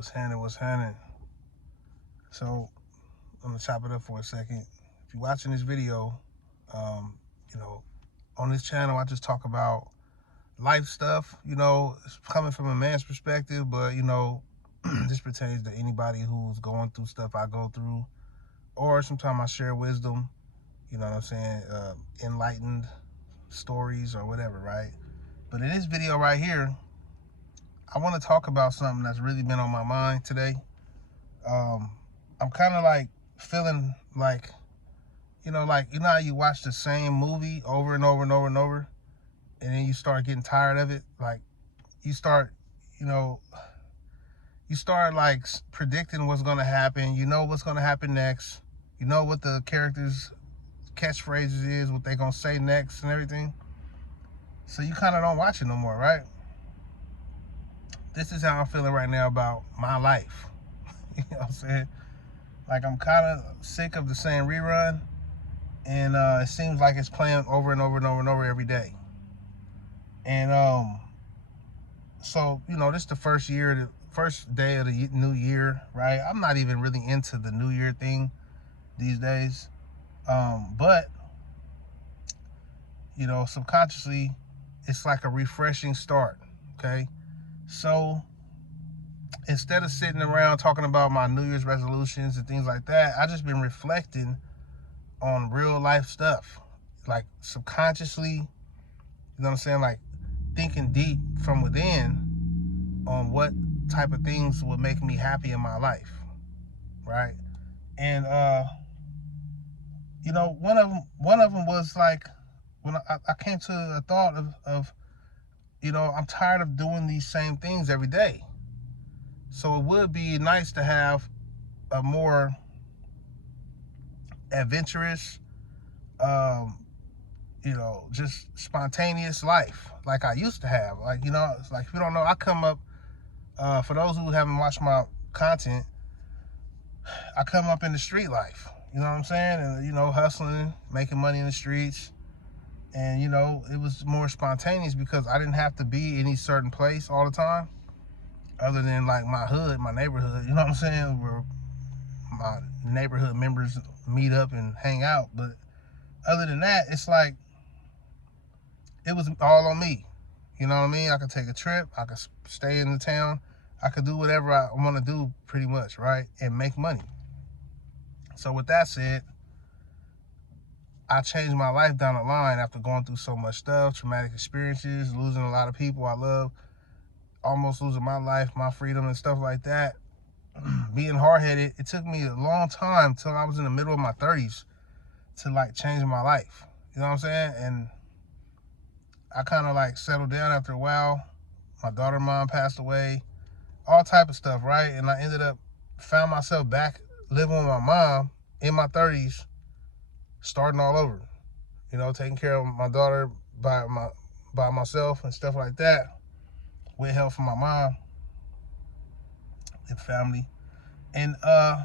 What's happening? What's happening? So I'm gonna chop it up for a second. If you're watching this video, um, you know, on this channel, I just talk about life stuff. It's coming from a man's perspective, but this pertains to anybody who's going through stuff I go through, or sometimes I share wisdom. You know what I'm saying? Enlightened stories or whatever, right? But in this video right here, I want to talk about something that's really been on my mind today. I'm kind of like feeling like, how you watch the same movie over and over and over and over, and then you start getting tired of it. Like you start, you know, you start like predicting what's going to happen. You know what's going to happen next. You know what the characters' catchphrases is, what they going to say next and everything. So you kind of don't watch it no more, right? This is how I'm feeling right now about my life. You know what I'm saying? Like I'm kind of sick of the same rerun, and it seems like it's playing over and over and over and over every day. And so this is the first day of the new year, right? I'm not even really into the New Year thing these days, but subconsciously, it's like a refreshing start. Okay, so instead of sitting around talking about my New Year's resolutions and things like that, I just been reflecting on real life stuff, like subconsciously, you know what I'm saying, like thinking deep from within on what type of things would make me happy in my life, right? And one of them was like when I came to the thought of I'm tired of doing these same things every day. So it would be nice to have a more adventurous, just spontaneous life like I used to have. Like, it's like, if you don't know, I come up, for those who haven't watched my content, I come up in the street life, you know what I'm saying? And, hustling, making money in the streets. And, it was more spontaneous because I didn't have to be in any certain place all the time, other than like my hood, my neighborhood, you know what I'm saying? Where my neighborhood members meet up and hang out. But other than that, it's like, it was all on me. You know what I mean? I could take a trip. I could stay in the town. I could do whatever I want to do pretty much, right? And make money. So with that said, I changed my life down the line after going through so much stuff, traumatic experiences, losing a lot of people I love, almost losing my life, my freedom and stuff like that. Being hard-headed, it took me a long time till I was in the middle of my 30s to like change my life. You know what I'm saying? And I kind of like settled down after a while. My daughter's mom passed away, all type of stuff, right? And I found myself back living with my mom in my 30s, starting all over, taking care of my daughter by myself and stuff like that, with help from my mom and family. And I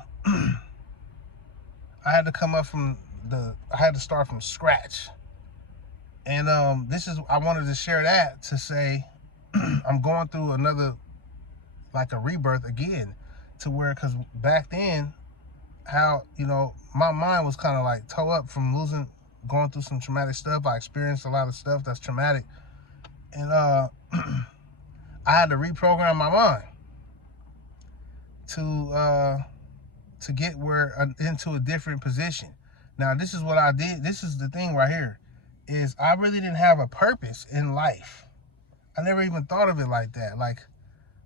had to start from scratch. And I wanted to share that to say I'm going through another, like a rebirth again, to where, because back then, how, my mind was kind of like toe up from going through some traumatic stuff. I experienced a lot of stuff that's traumatic. And I had to reprogram my mind to get into a different position. Now, this is what I did. This is the thing right here, is I really didn't have a purpose in life. I never even thought of it like that. Like,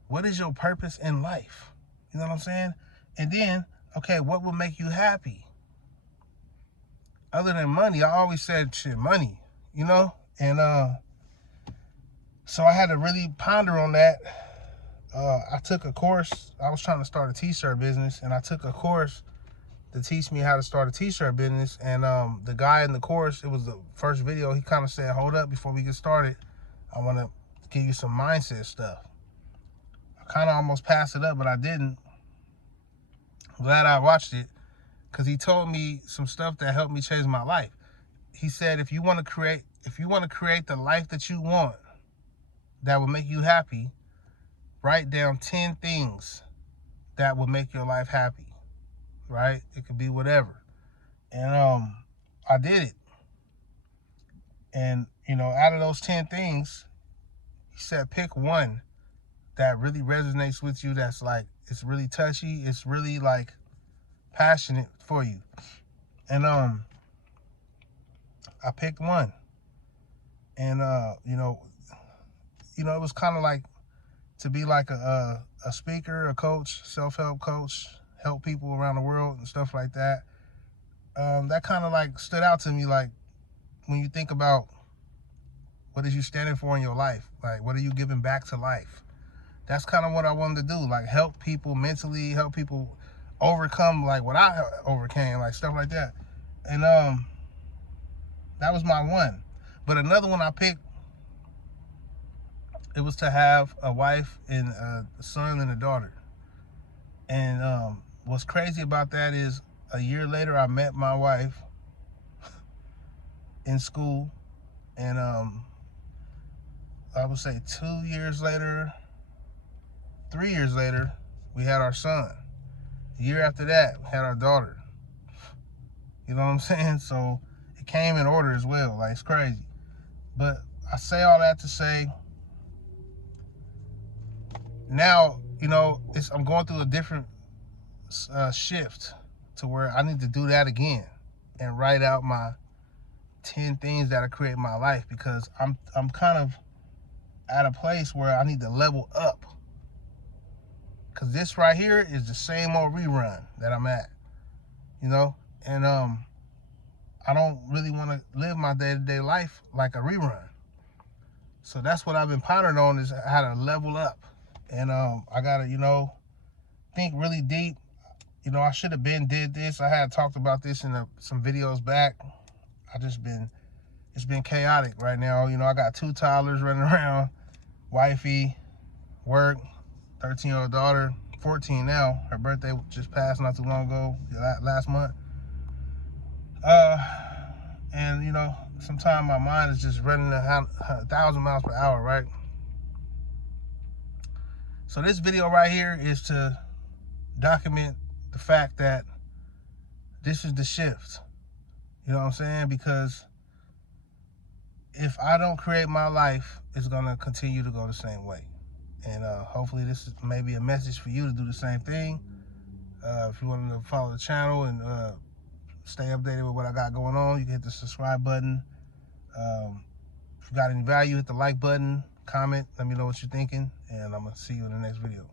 what is your purpose in life? You know what I'm saying? And then, okay, what will make you happy? Other than money, I always said, shit, money, And so I had to really ponder on that. I took a course. I was trying to start a t-shirt business, and I took a course to teach me how to start a t-shirt business. And the guy in the course, it was the first video, he kind of said, hold up, before we get started, I want to give you some mindset stuff. I kind of almost passed it up, but I didn't. I'm glad I watched it, because he told me some stuff that helped me change my life. He said, if you want to create the life that you want that will make you happy, write down 10 things that would make your life happy, right? It could be whatever. And I did it. And, you know, out of those 10 things, he said pick one that really resonates with you, that's like, it's really touchy, it's really like passionate for you. And I picked one. And you know, it was kind of like to be like a speaker, a coach, self-help coach, help people around the world and stuff like that. That kind of like stood out to me, like when you think about what is you standing for in your life, like what are you giving back to life? That's kind of what I wanted to do, like help people mentally, help people overcome like what I overcame, like stuff like that. And that was my one. But another one I picked, it was to have a wife and a son and a daughter. And what's crazy about that is a year later I met my wife in school, and I would say 2 years later, 3 years later, we had our son. A year after that, we had our daughter. You know what I'm saying? So it came in order as well. Like, it's crazy. But I say all that to say, now, you know, I'm going through a different shift to where I need to do that again and write out my 10 things that create my life, because I'm kind of at a place where I need to level up, because this right here is the same old rerun that I'm at, you know. And I don't really want to live my day-to-day life like a rerun. So that's what I've been pondering on, is how to level up. And I gotta, you know, think really deep. You know, I should have did this. I had talked about this in some videos back. It's been chaotic right now. You know, I got 2 toddlers running around, wifey, work, 13-year-old daughter, 14 now. Her birthday just passed not too long ago, last month. And you know, sometimes my mind is just running 1,000 miles per hour, right? So this video right here is to document the fact that this is the shift. You know what I'm saying? Because if I don't create my life, it's gonna continue to go the same way. And hopefully this is maybe a message for you to do the same thing. If you want to follow the channel and stay updated with what I got going on, you can hit the subscribe button. If you got any value, hit the like button, comment, let me know what you're thinking, and I'm gonna see you in the next video.